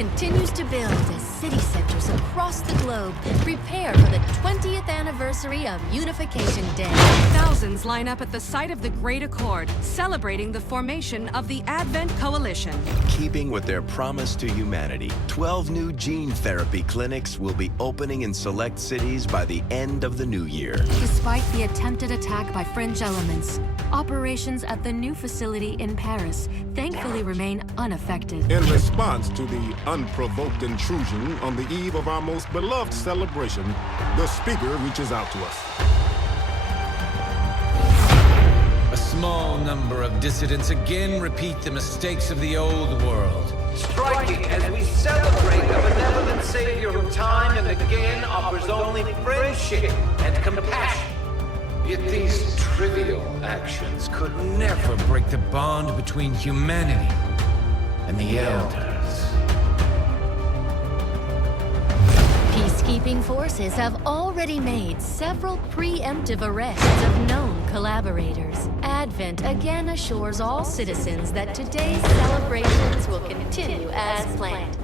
continues to build as city centers across the globe prepare for the 20th anniversary of Unification Day. Thousands line up at the site of the Great Accord, celebrating the formation of the Advent Coalition. Keeping with their promise to humanity, 12 new gene therapy clinics will be opening in select cities by the end of the new year. Despite the attempted attack by fringe elements, operations at the new facility in Paris thankfully remain unaffected. In response to the unprovoked intrusion on the eve of our most beloved celebration, the speaker reaches out to us. A small number of dissidents again repeat the mistakes of the old world. Striking as we celebrate a benevolent savior who time and again offers only friendship and compassion. Yet these trivial actions could never break the bond between humanity and the Elders. Peacekeeping forces have already made several preemptive arrests of known collaborators. Advent again assures all citizens that today's celebrations will continue as planned.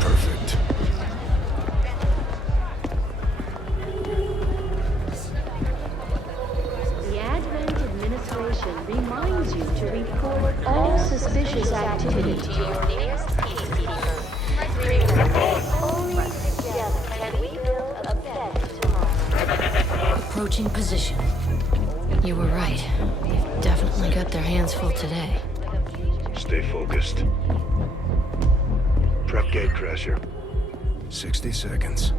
Perfect. The Advent administration reminds you to report all suspicious activity to your nearest peacekeeper. Only together can we build a better tomorrow. Approaching position. You were right. They've definitely got their hands full today. Stay focused. Prep gate crasher. 60 seconds.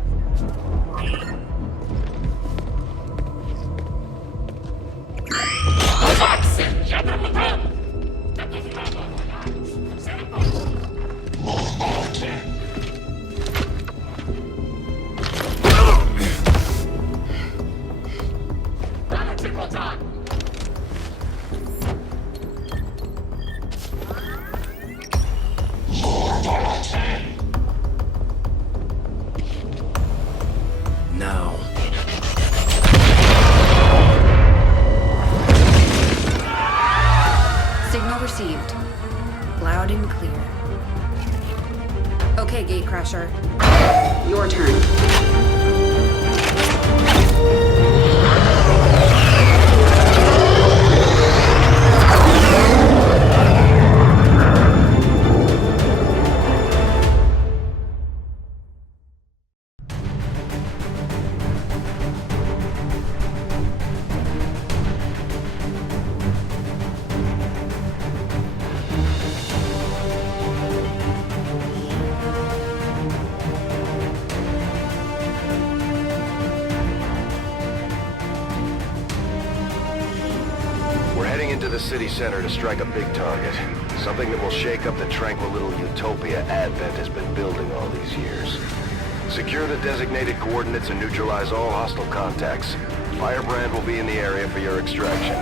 Now. Signal received. Loud and clear. Okay, Gatecrasher. Your turn. We're heading into the city center to strike a big target. Something that will shake up the tranquil little utopia Advent has been building all these years. Secure the designated coordinates and neutralize all hostile contacts. Firebrand will be in the area for your extraction.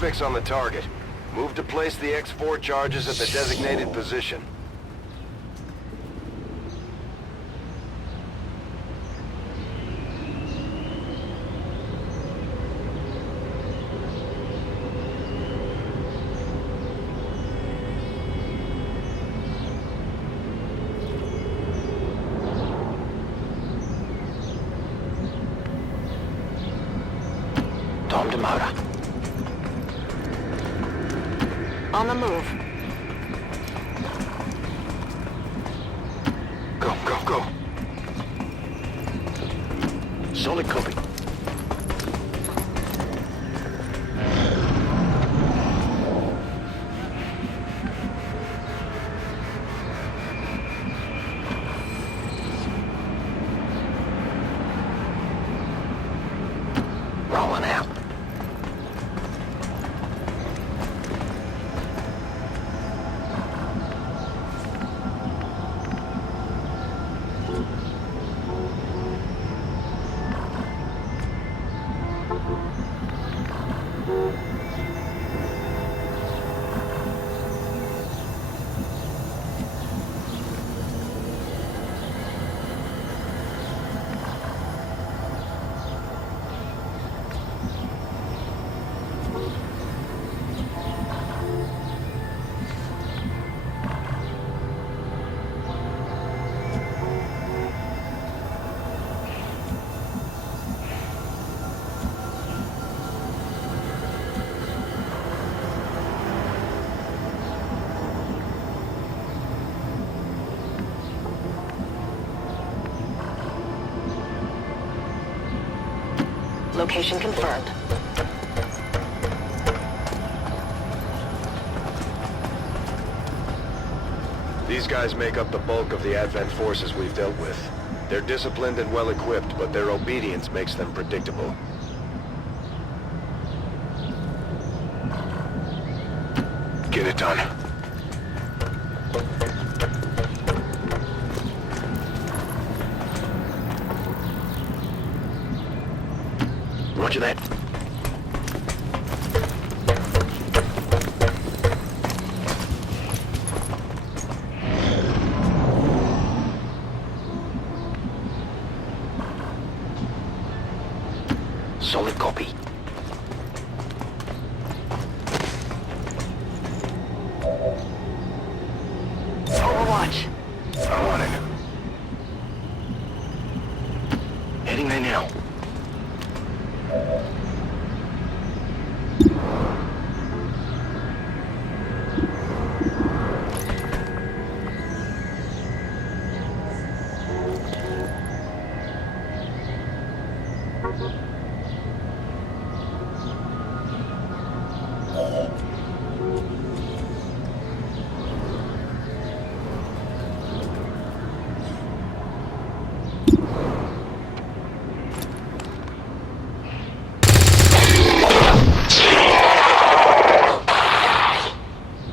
suspects on the target. Move to place the X4 charges at the designated position. On the move. Go, go, go. Solid copy. Rolling out. Location confirmed. These guys make up the bulk of the Advent forces we've dealt with. They're disciplined and well-equipped, but their obedience makes them predictable. Get it done. Roger that. Solid copy. Overwatch. I'm on it. Heading there now.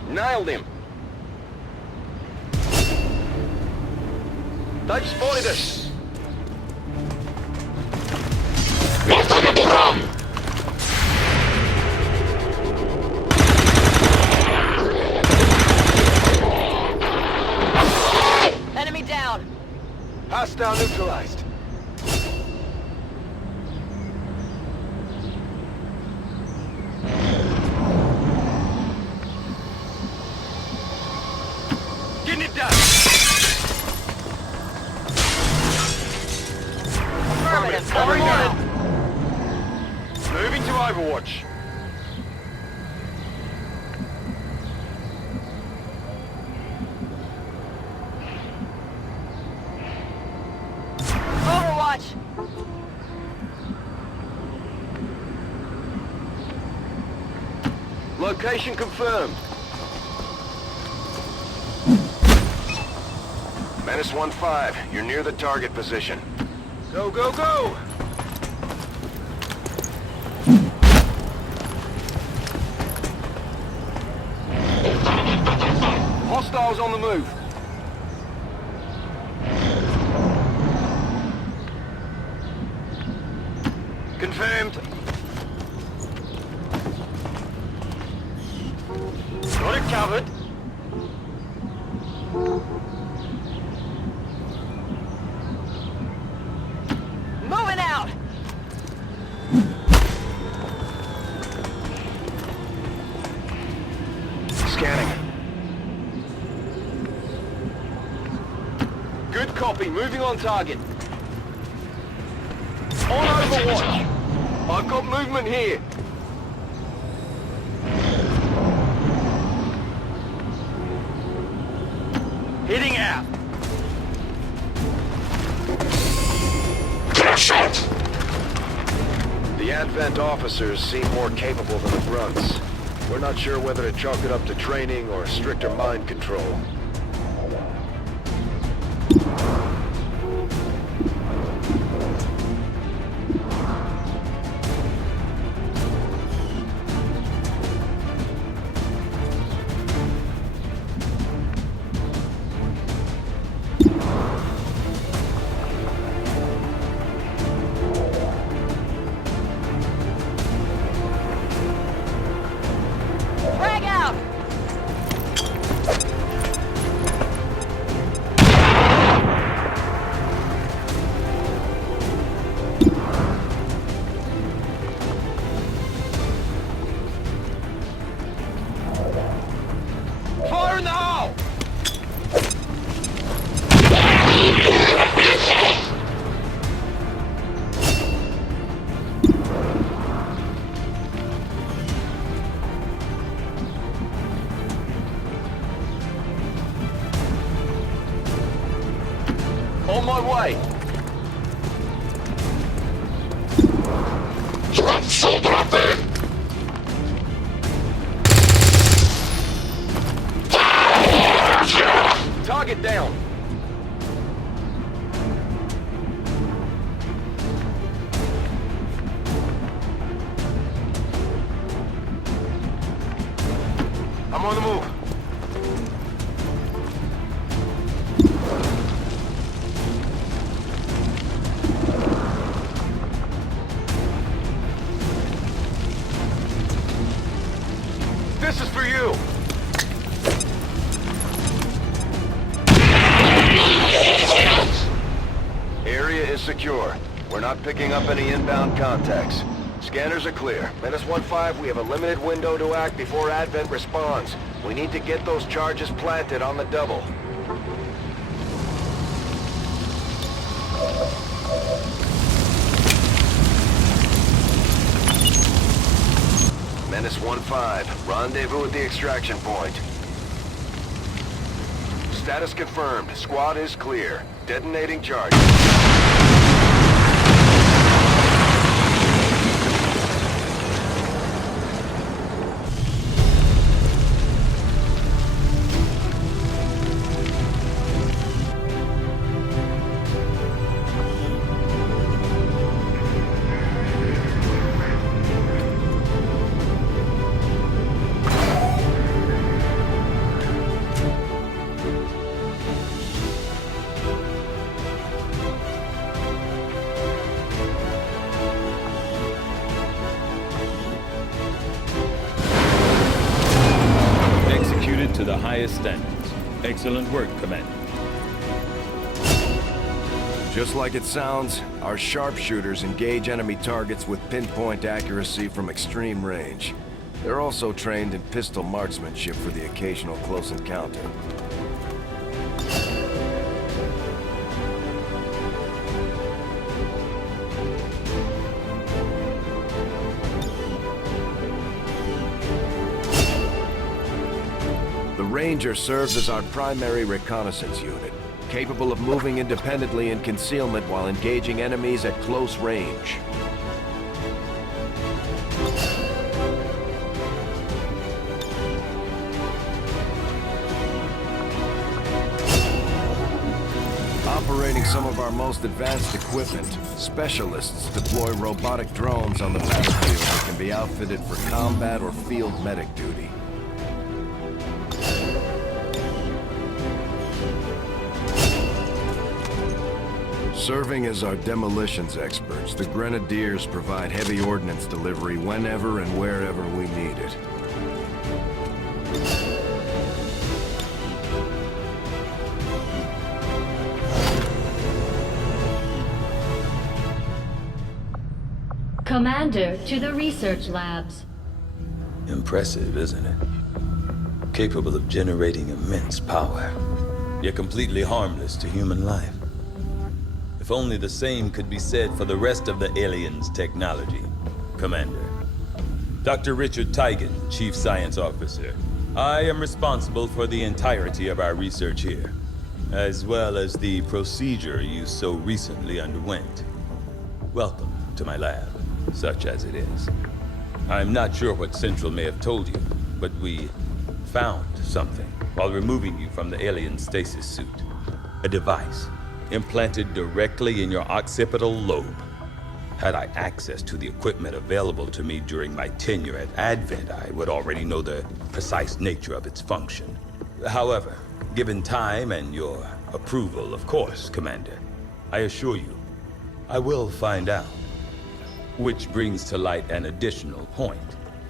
Nailed him. They've spotted us. Enemy down. Hostile neutralized. Getting it done. Affirmative. Covering Now. Moving to Overwatch. Overwatch. Location confirmed. Menace 1-5, you're near the target position. Go, go, go! Hostiles on the move. Confirmed. Copy. Moving on target. On Overwatch. I've got movement here. Hitting out. Shot! The Advent officers seem more capable than the grunts. We're not sure whether to chalk it up to training or stricter mind control. Frag out! Fire in the hole! On my way. Transsobrate! Target down. I'm on the move. This is for you. Area is secure. We're not picking up any inbound contacts. Scanners are clear. -15, we have a limited window to act before Advent responds. We need to get those charges planted on the double. -15, rendezvous at the extraction point. Status confirmed. Squad is clear. Detonating charge. To the highest standards. Excellent work, Commander. Just like it sounds, our sharpshooters engage enemy targets with pinpoint accuracy from extreme range. They're also trained in pistol marksmanship for the occasional close encounter. The Ranger serves as our primary reconnaissance unit, capable of moving independently in concealment while engaging enemies at close range. Operating some of our most advanced equipment, specialists deploy robotic drones on the battlefield that can be outfitted for combat or field medic duty. Serving as our demolitions experts, the Grenadiers provide heavy ordnance delivery whenever and wherever we need it. Commander, to the research labs. Impressive, isn't it? Capable of generating immense power, yet completely harmless to human life. If only the same could be said for the rest of the aliens' technology. Commander. Dr. Richard Tigan, Chief Science Officer. I am responsible for the entirety of our research here, as well as the procedure you so recently underwent. Welcome to my lab, such as it is. I'm not sure what Central may have told you, but we found something while removing you from the alien stasis suit. A device implanted directly in your occipital lobe. Had I access to the equipment available to me during my tenure at Advent, I would already know the precise nature of its function. However, given time and your approval, of course, Commander, I assure you, I will find out. Which brings to light an additional point.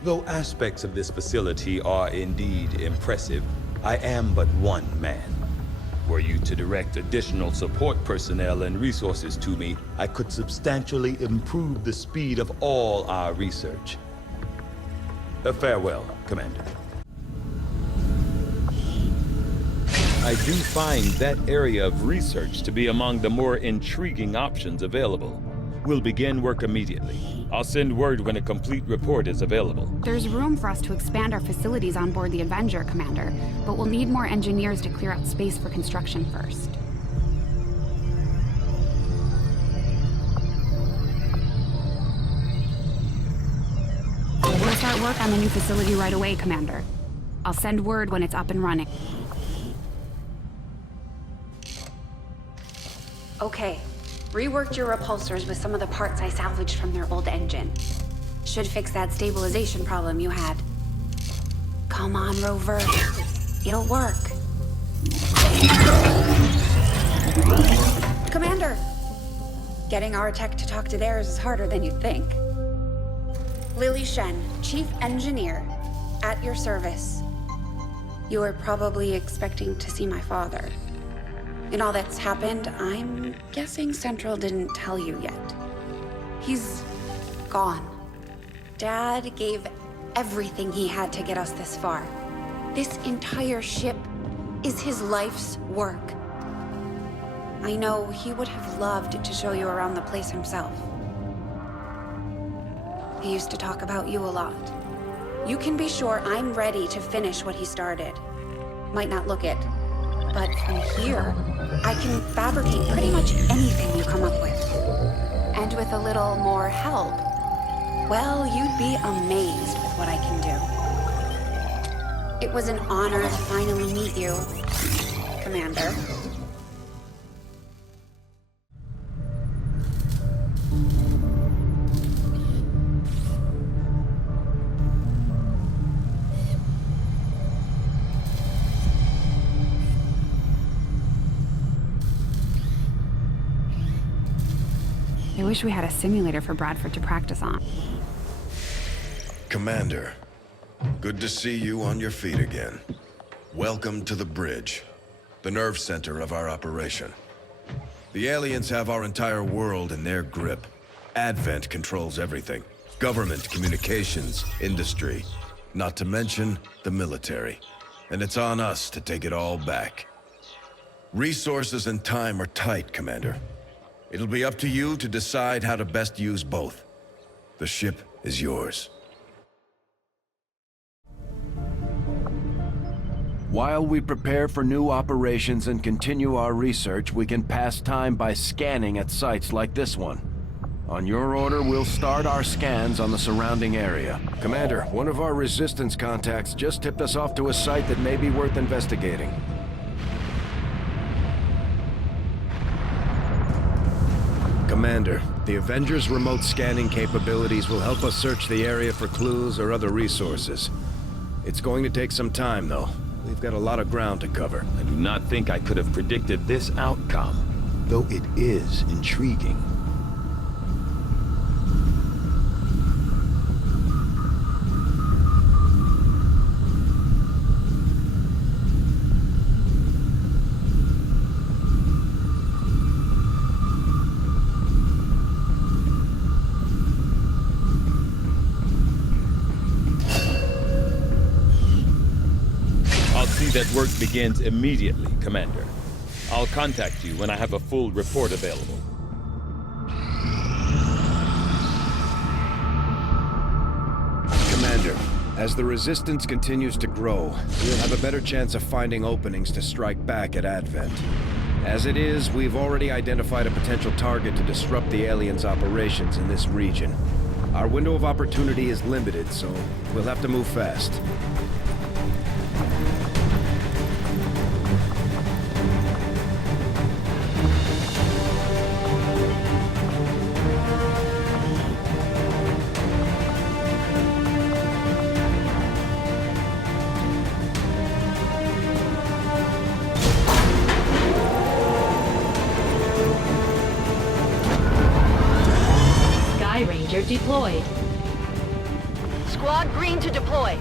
Though aspects of this facility are indeed impressive, I am but one man. Were you to direct additional support personnel and resources to me, I could substantially improve the speed of all our research. Farewell, Commander. I do find that area of research to be among the more intriguing options available. We'll begin work immediately. I'll send word when a complete report is available. There's room for us to expand our facilities on board the Avenger, Commander, but we'll need more engineers to clear out space for construction first. We'll start work on the new facility right away, Commander. I'll send word when it's up and running. Okay. Reworked your repulsors with some of the parts I salvaged from their old engine. Should fix that stabilization problem you had. Come on, Rover. It'll work. Commander! Getting our tech to talk to theirs is harder than you'd think. Lily Shen, Chief Engineer, at your service. You were probably expecting to see my father. In all that's happened, I'm guessing Central didn't tell you yet. He's gone. Dad gave everything he had to get us this far. This entire ship is his life's work. I know he would have loved to show you around the place himself. He used to talk about you a lot. You can be sure I'm ready to finish what he started. Might not look it, but from here, I can fabricate pretty much anything you come up with. And with a little more help, well, you'd be amazed with what I can do. It was an honor to finally meet you, Commander. I wish we had a simulator for Bradford to practice on. Commander, good to see you on your feet again. Welcome to the bridge, the nerve center of our operation. The aliens have our entire world in their grip. Advent controls everything. Government, communications, industry, not to mention the military. And it's on us to take it all back. Resources and time are tight, Commander. It'll be up to you to decide how to best use both. The ship is yours. While we prepare for new operations and continue our research, we can pass time by scanning at sites like this one. On your order, we'll start our scans on the surrounding area. Commander, one of our resistance contacts just tipped us off to a site that may be worth investigating. Commander, the Avengers' remote scanning capabilities will help us search the area for clues or other resources. It's going to take some time, though. We've got a lot of ground to cover. I do not think I could have predicted this outcome, though it is intriguing. That work begins immediately, Commander. I'll contact you when I have a full report available. As the Resistance continues to grow, we'll have a better chance of finding openings to strike back at Advent. As it is, we've already identified a potential target to disrupt the aliens' operations in this region. Our window of opportunity is limited, so we'll have to move fast. Ranger deployed. Squad green to deploy.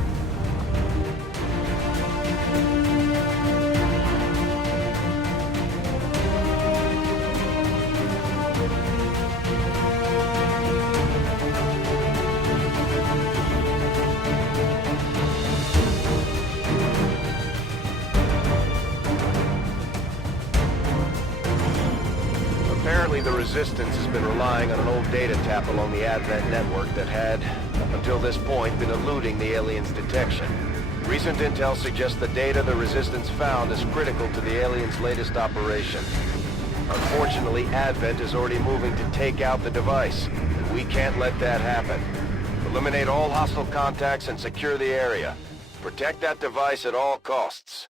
Apparently, the Resistance has been relying on an old data tap along the Advent network that had, up until this point, been eluding the aliens' detection. Recent intel suggests the data the Resistance found is critical to the aliens' latest operation. Unfortunately, Advent is already moving to take out the device. We can't let that happen. Eliminate all hostile contacts and secure the area. Protect that device at all costs.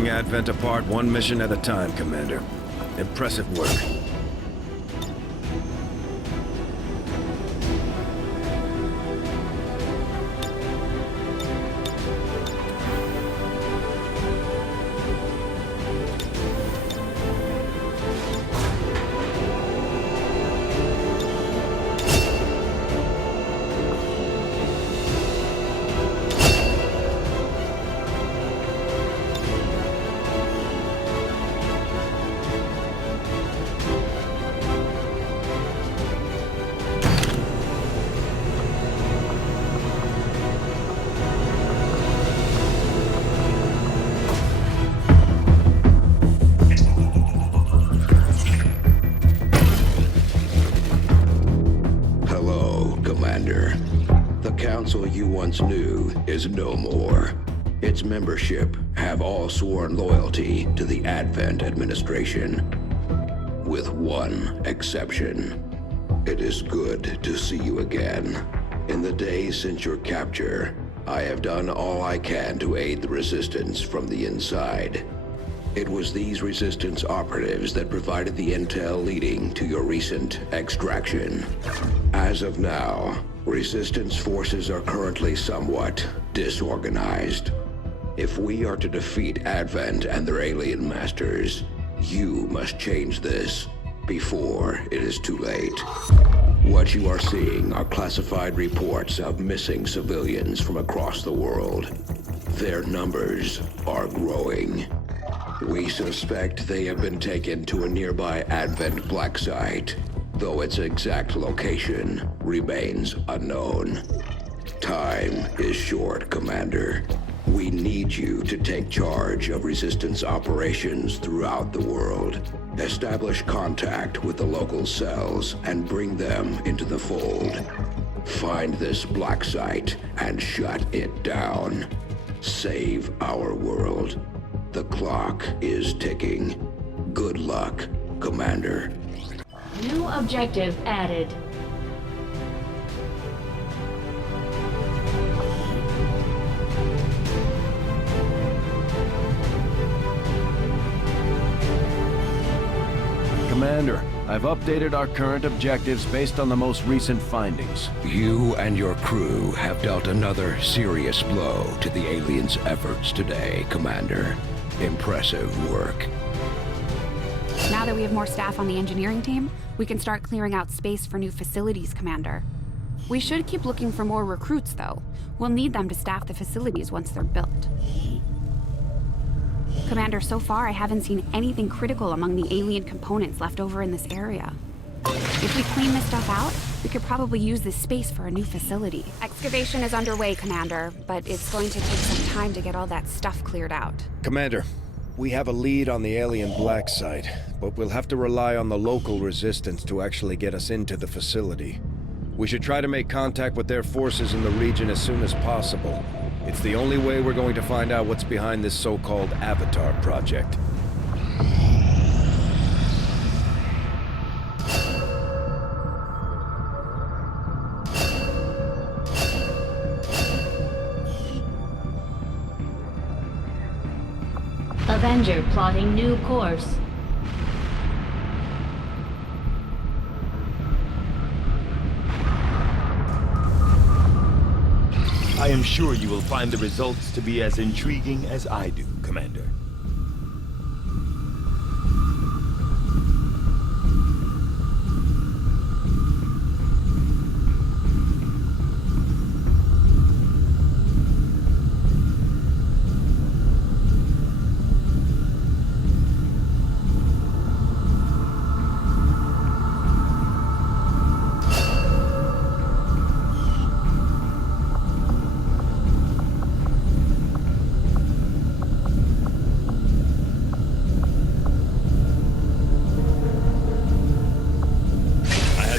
Taking Advent apart one mission at a time, Commander. Impressive work. You once knew is no more. Its membership have all sworn loyalty to the Advent administration, with one exception. It is good to see you again. In the days since your capture, I have done all I can to aid the Resistance from the inside. It was these Resistance operatives that provided the intel leading to your recent extraction. As of now, Resistance forces are currently somewhat disorganized. If we are to defeat Advent and their alien masters, you must change this before it is too late. What you are seeing are classified reports of missing civilians from across the world. Their numbers are growing. We suspect they have been taken to a nearby Advent black site, though its exact location remains unknown. Time is short, Commander. We need you to take charge of Resistance operations throughout the world. Establish contact with the local cells and bring them into the fold. Find this black site and shut it down. Save our world. The clock is ticking. Good luck, Commander. New objective added. Commander, I've updated our current objectives based on the most recent findings. You and your crew have dealt another serious blow to the aliens' efforts today, Commander. Impressive work. Now that we have more staff on the engineering team, we can start clearing out space for new facilities, Commander. We should keep looking for more recruits, though. We'll need them to staff the facilities once they're built. Commander, so far I haven't seen anything critical among the alien components left over in this area. If we clean this stuff out, we could probably use this space for a new facility. Excavation is underway, Commander, but it's going to take some time to get all that stuff cleared out. Commander, we have a lead on the alien black site, but we'll have to rely on the local Resistance to actually get us into the facility. We should try to make contact with their forces in the region as soon as possible. It's the only way we're going to find out what's behind this so-called Avatar project. Avenger plotting new course. I am sure you will find the results to be as intriguing as I do, Commander.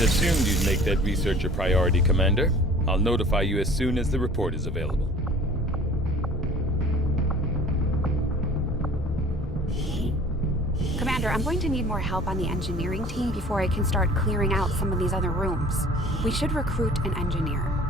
Assumed you'd make that research a priority, Commander. I'll notify you as soon as the report is available. Commander, I'm going to need more help on the engineering team before I can start clearing out some of these other rooms. We should recruit an engineer.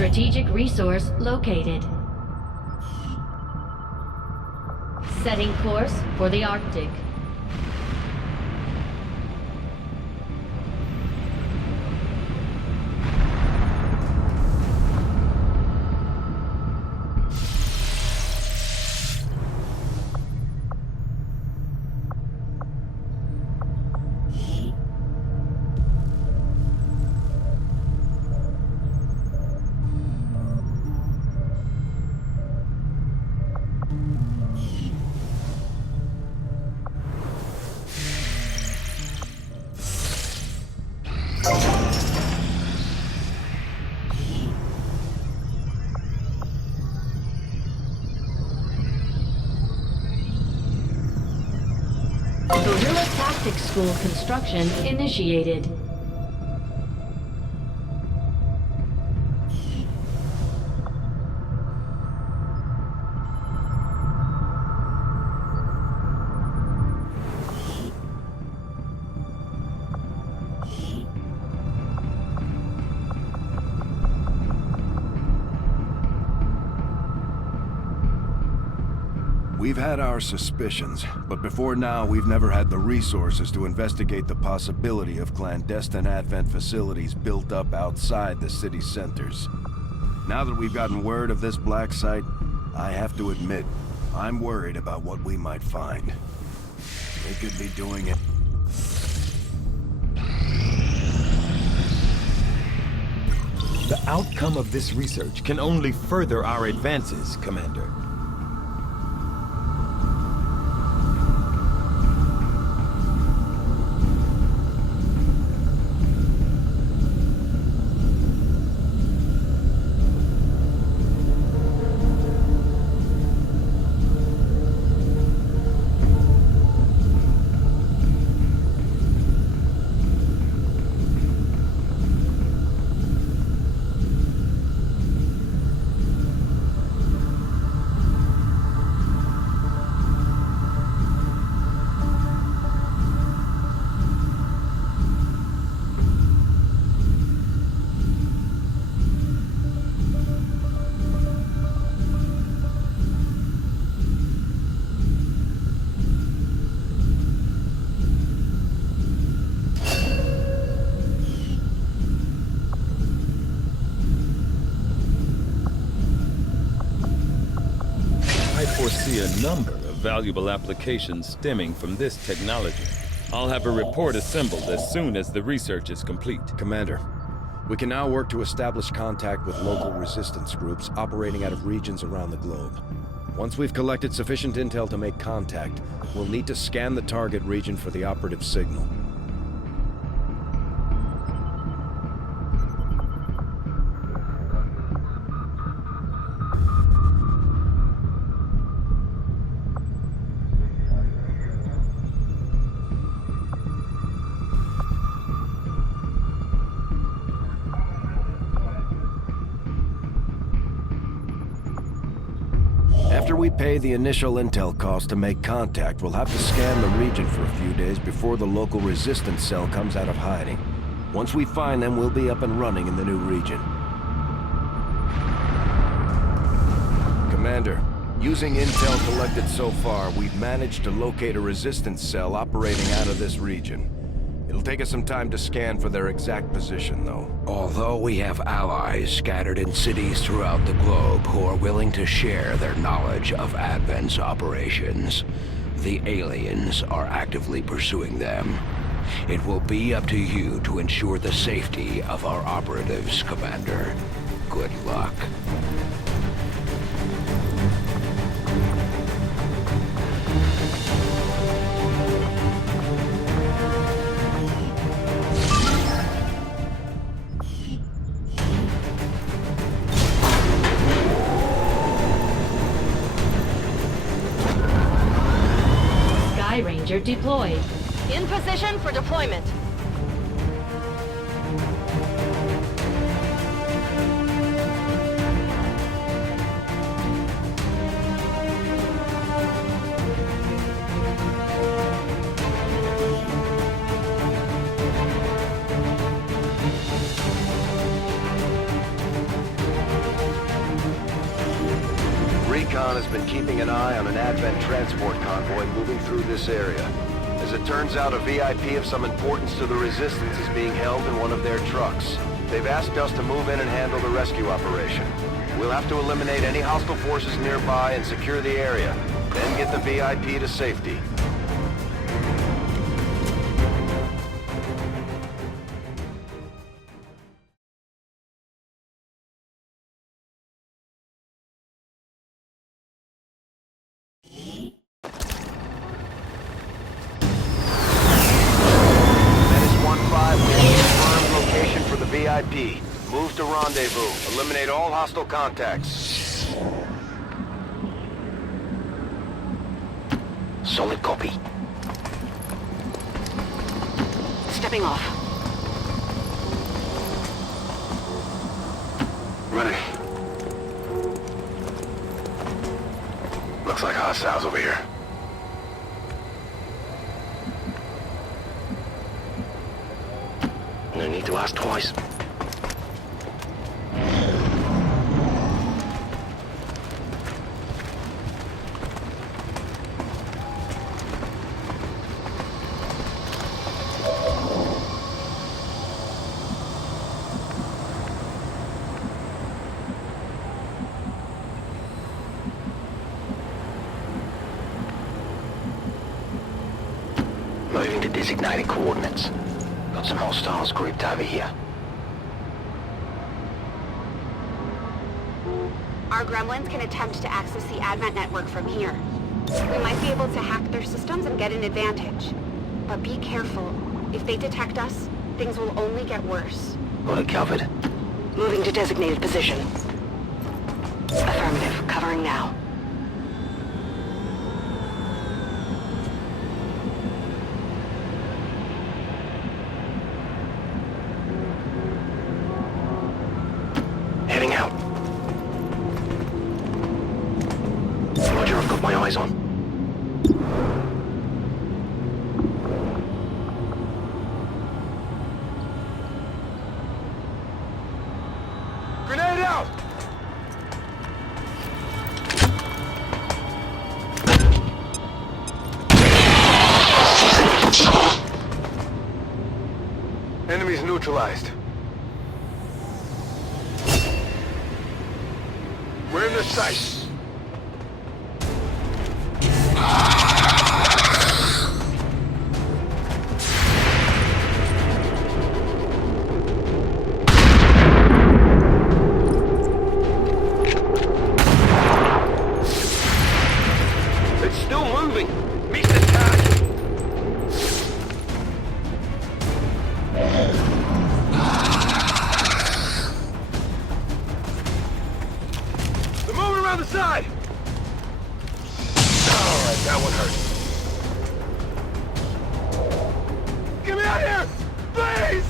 Strategic resource located. Setting course for the Arctic. Guerrilla Tactics School construction initiated. We've had our suspicions, but before now we've never had the resources to investigate the possibility of clandestine Advent facilities built up outside the city centers. Now that we've gotten word of this black site, I have to admit, I'm worried about what we might find. They could be doing it. The outcome of this research can only further our advances, Commander. I foresee a number of valuable applications stemming from this technology. I'll have a report assembled as soon as the research is complete. Commander, we can now work to establish contact with local resistance groups operating out of regions around the globe. Once we've collected sufficient intel to make contact, we'll need to scan the target region for the operative signal. After we pay the initial intel cost to make contact, we'll have to scan the region for a few days before the local resistance cell comes out of hiding. Once we find them, we'll be up and running in the new region. Commander, using intel collected so far, we've managed to locate a resistance cell operating out of this region. It'll take us some time to scan for their exact position, though. Although we have allies scattered in cities throughout the globe who are willing to share their knowledge of Advent's operations, the aliens are actively pursuing them. It will be up to you to ensure the safety of our operatives, Commander. Good luck. Ranger deployed. In position for deployment. Recon has been keeping an eye on an Advent transport convoy moving through this area. As it turns out, a VIP of some importance to the Resistance is being held in one of their trucks. They've asked us to move in and handle the rescue operation. We'll have to eliminate any hostile forces nearby and secure the area, then get the VIP to safety. VIP. Move to rendezvous. Eliminate all hostile contacts. Solid copy. Stepping off. Ready. Looks like hostiles over here. No need to ask twice. Moving to designated coordinates. Got some hostiles grouped over here. Our gremlins can attempt to access the Advent network from here. We might be able to hack their systems and get an advantage. But be careful. If they detect us, things will only get worse. Got it covered. Moving to designated position. Affirmative. Covering now. Heading out. Roger, I've got my eyes on. Grenade out! Enemies neutralized. We're in the sight. It's still moving. Missed attack. They're moving around the side. All right, that one hurt. Get me out here, please!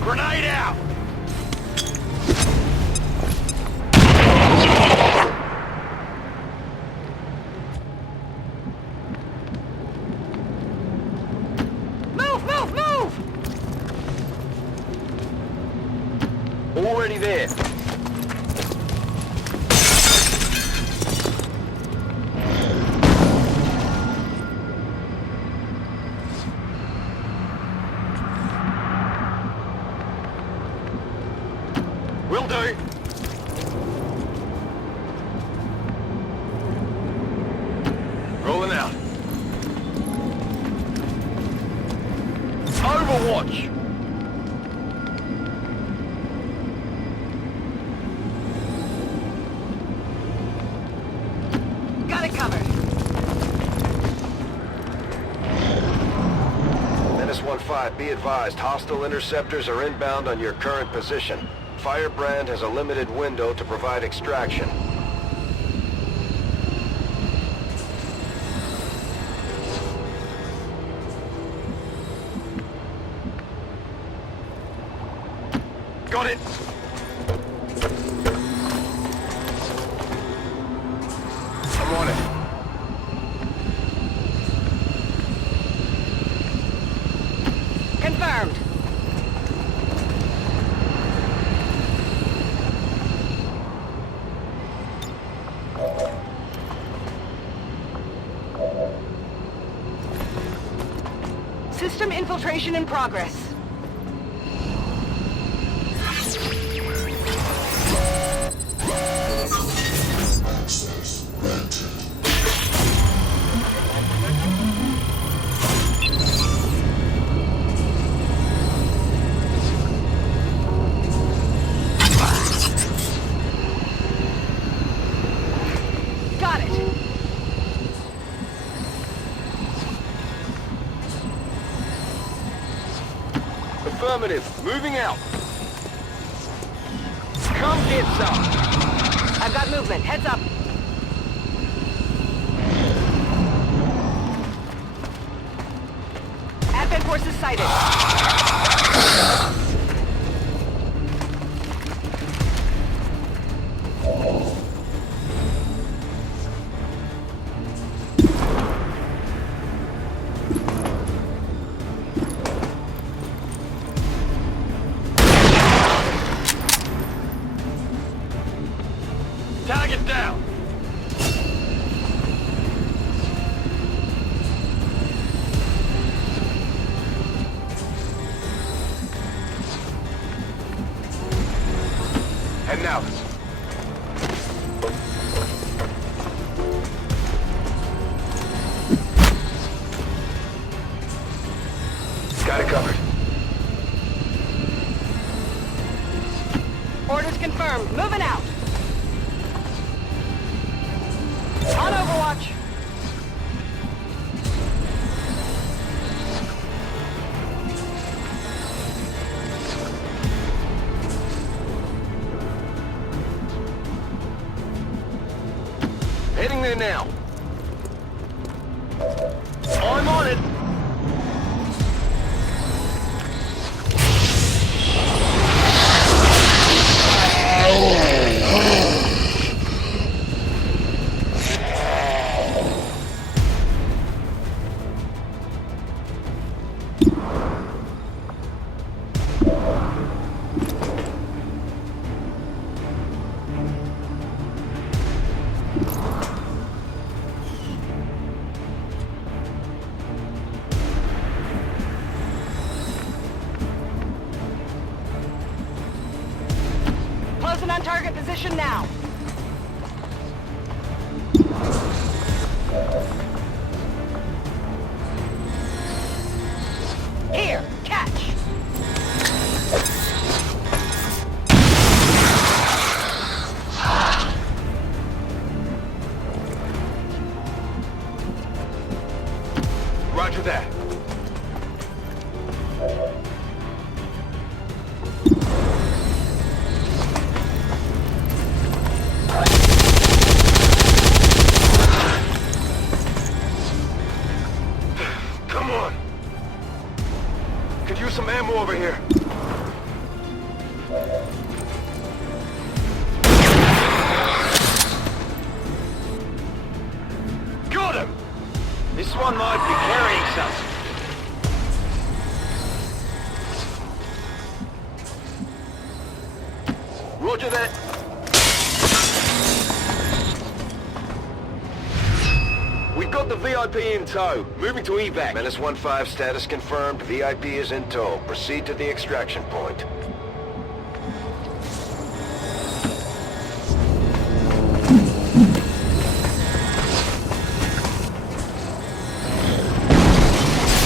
Grenade out! Move! Move! Move! Already there. Will do. Rolling out. Overwatch. Got it covered. Menace 1-5, be advised, hostile interceptors are inbound on your current position. Firebrand has a limited window to provide extraction. Got it! I'm on it. Confirmed. System infiltration in progress. Access granted. Got it. Affirmative. Moving out. Come get some. I've got movement. Heads up. Advent forces sighted. Target down. Heading out. Got it covered. Orders confirmed. Moving out. On Overwatch. Heading there now. I'm on it. Closing on target position now. Here, catch. Roger that. Come on. Could use some ammo over here. Got him! This one might be carrying something. Roger that. We've got the VIP in tow. Moving to evac. Menace 1-5 status confirmed. VIP is in tow. Proceed to the extraction point.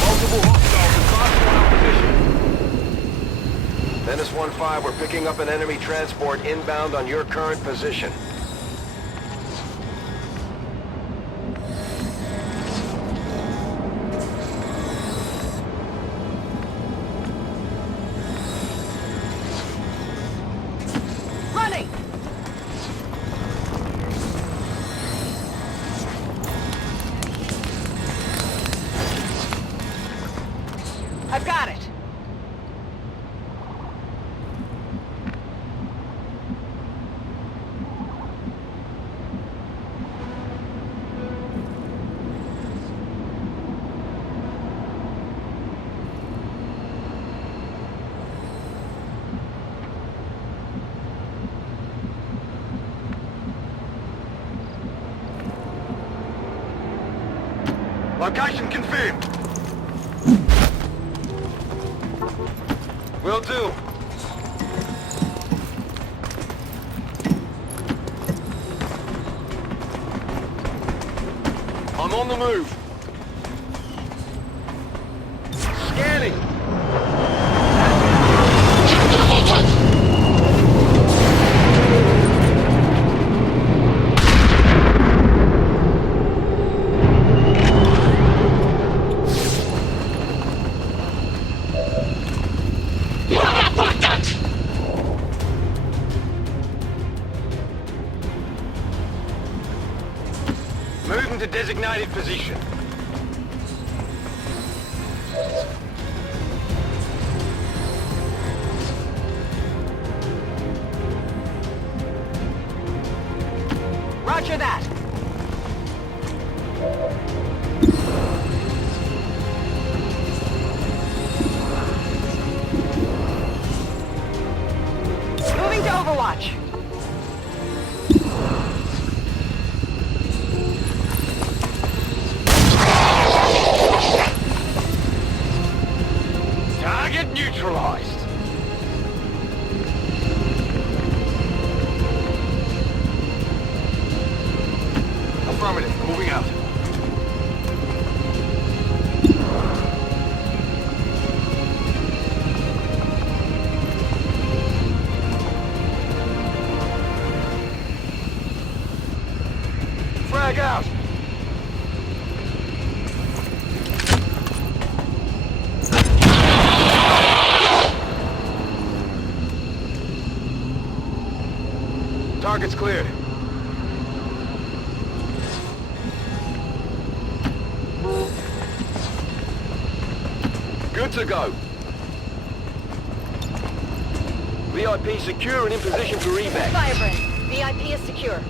Multiple hostiles advancing on our position. Menace 1-5, we're picking up an enemy transport inbound on your current position. Running. I've got it. Location confirmed. Will do. I'm on the move. Scanning. Moving to designated position. Roger that. Moving to Overwatch. Target neutralized. Affirmative. Moving out. Frag out. Target's cleared. Good to go. VIP secure and in position for evac. Firebrand, VIP is secure.